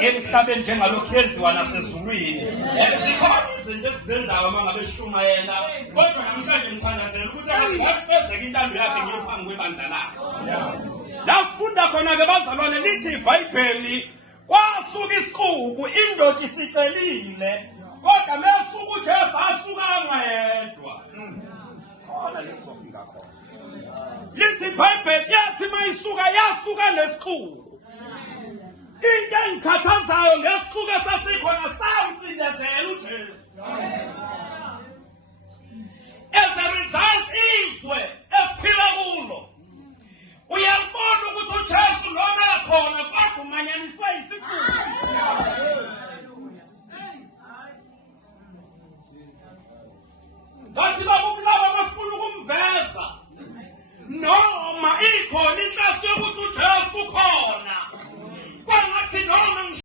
emhlabeni njengalokhu yenziwa nasezulwini. Sikhona izinto esizenzayo mangabe eshumayela, kodwa namhlanje ngithandazela ukuthi akafezeke intando yakhe ngiphambi kwebandla lakhe. Lafunda khona ke bazalwane lithi iBhayibheli kwasuka isiqubu indoda isicelile, kodwa mesuka uJesu asuka yedwa. Khona lisofika khona. Lithi iBhayibheli yathi mayisuka yasuka lesiqubu. Into engikhathazayo ngesiqubu esasikhona samcindezela uJesu. As a result izwe esiphila kulo uyabona ukuthi uJesu lona khona kodwa umanyani